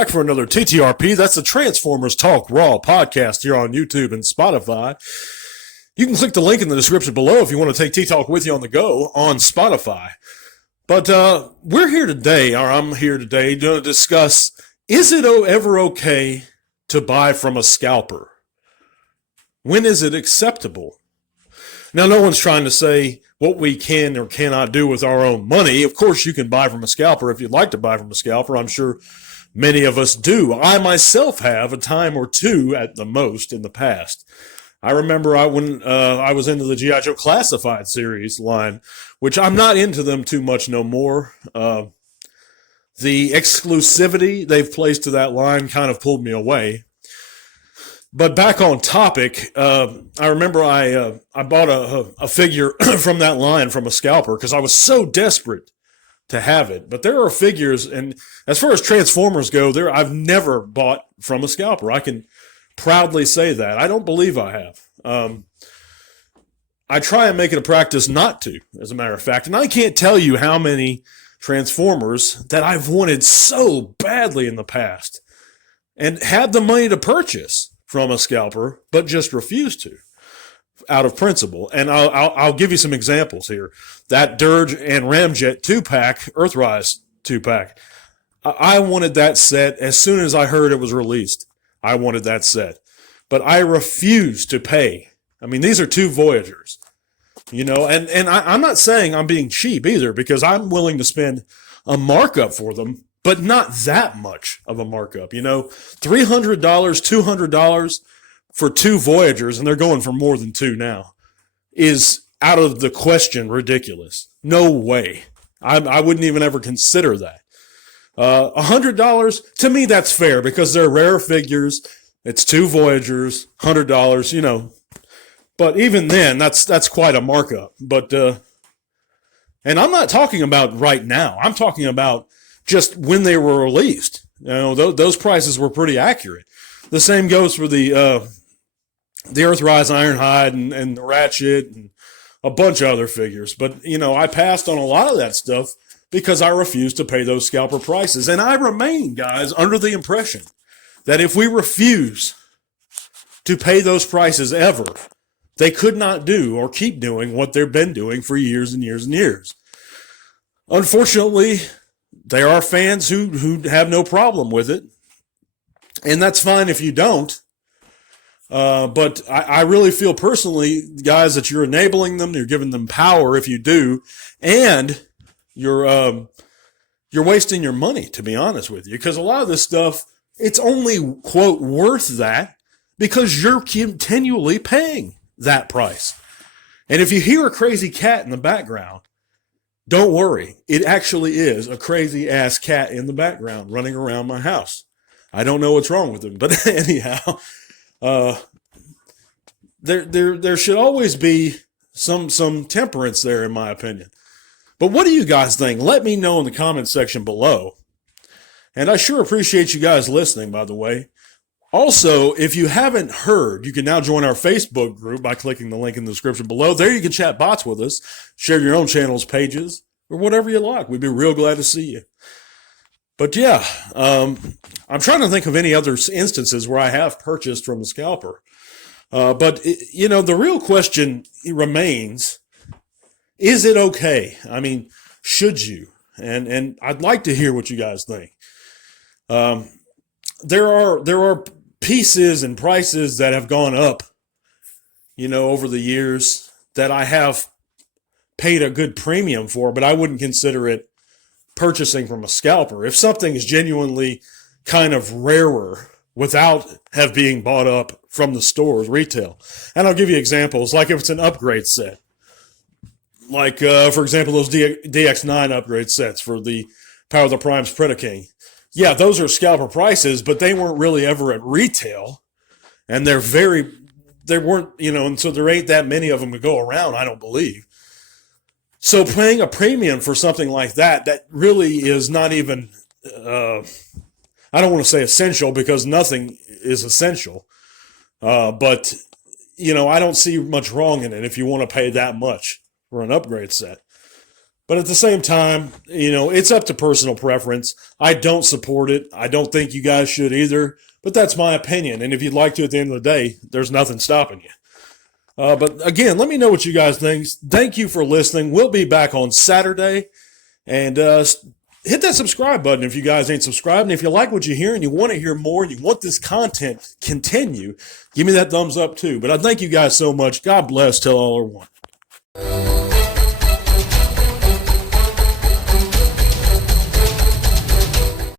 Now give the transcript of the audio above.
back for another TTRP. That's the Transformers Talk Raw podcast here on YouTube and Spotify. You can click the link in the description below if you want to take T-Talk with you on the go on Spotify. But we're here today, or I'm here today, to discuss, is it ever okay to buy from a scalper? When is it acceptable? Now, no one's trying to say what we can or cannot do with our own money. Of course, you can buy from a scalper if you'd like to buy from a scalper. I'm sure many of us do. I myself have a time or two at the most in the past. I remember when I was into the G.I. Joe Classified series line, which I'm not into them too much no more. The exclusivity they've placed to that line kind of pulled me away. But back on topic, I remember I bought a figure from that line from a scalper because I was so desperate to have it. But there are figures, and as far as Transformers go, I've never bought from a scalper. I can proudly say that. I don't believe I have. I try and make it a practice not to, as a matter of fact. And I can't tell you how many Transformers that I've wanted so badly in the past and had the money to purchase from a scalper, but just refused to, out of principle. And I'll give you some examples here. That Dirge and Ramjet 2-pack, Earthrise 2-pack. I wanted that set as soon as I heard it was released. I wanted that set. But I refused to pay. I mean, these are two Voyagers. You know, and I'm not saying I'm being cheap either, because I'm willing to spend a markup for them, but not that much of a markup. You know, $300, $200 for two Voyagers, and they're going for more than two now, is out of the question ridiculous. No way. I wouldn't even ever consider that. $100, to me, that's fair because they're rare figures. It's two Voyagers, $100, you know. But even then, that's quite a markup. But, and I'm not talking about right now. I'm talking about just when they were released. You know, those prices were pretty accurate. The same goes for the Earthrise Ironhide and the Ratchet and a bunch of other figures. But, you know, I passed on a lot of that stuff because I refused to pay those scalper prices. And I remain, guys, under the impression that if we refuse to pay those prices ever, they could not do or keep doing what they've been doing for years and years and years. Unfortunately, there are fans who have no problem with it, and that's fine if you don't. But I really feel personally, guys, that you're enabling them, you're giving them power if you do, and you're wasting your money, to be honest with you, because a lot of this stuff, it's only, quote, worth that because you're continually paying that price. And if you hear a crazy cat in the background, don't worry. It actually is a crazy ass cat in the background running around my house. I don't know what's wrong with him, but anyhow, there should always be some temperance there, in my opinion. But what do you guys think? Let me know in the comments section below. And I sure appreciate you guys listening, by the way. Also, if you haven't heard, you can now join our Facebook group by clicking the link in the description below. There you can chat bots with us, share your own channels, pages, or whatever you like. We'd be real glad to see you. But yeah, I'm trying to think of any other instances where I have purchased from a scalper. But, you know, the real question remains, is it okay? I mean, should you? And I'd like to hear what you guys think. There are pieces and prices that have gone up, you know, over the years that I have paid a good premium for, but I wouldn't consider it purchasing from a scalper. If something is genuinely kind of rarer without have being bought up from the stores, retail. And I'll give you examples, like if it's an upgrade set. Like, for example, those DX9 upgrade sets for the Power of the Primes Predaking. Yeah, those are scalper prices, but they weren't really ever at retail. And there weren't, you know, and so there ain't that many of them to go around, I don't believe. So paying a premium for something like that really is not even, I don't want to say essential because nothing is essential. But, you know, I don't see much wrong in it if you want to pay that much for an upgrade set. But at the same time, it's up to personal preference. I don't support it. I don't think you guys should either. But that's my opinion. And if you'd like to at the end of the day, there's nothing stopping you. But again, let me know what you guys think. Thank you for listening. We'll be back on Saturday. And hit that subscribe button if you guys ain't subscribed. And if you like what you hear and you want to hear more and you want this content to continue, give me that thumbs up too. But I thank you guys so much. God bless. Till all are one.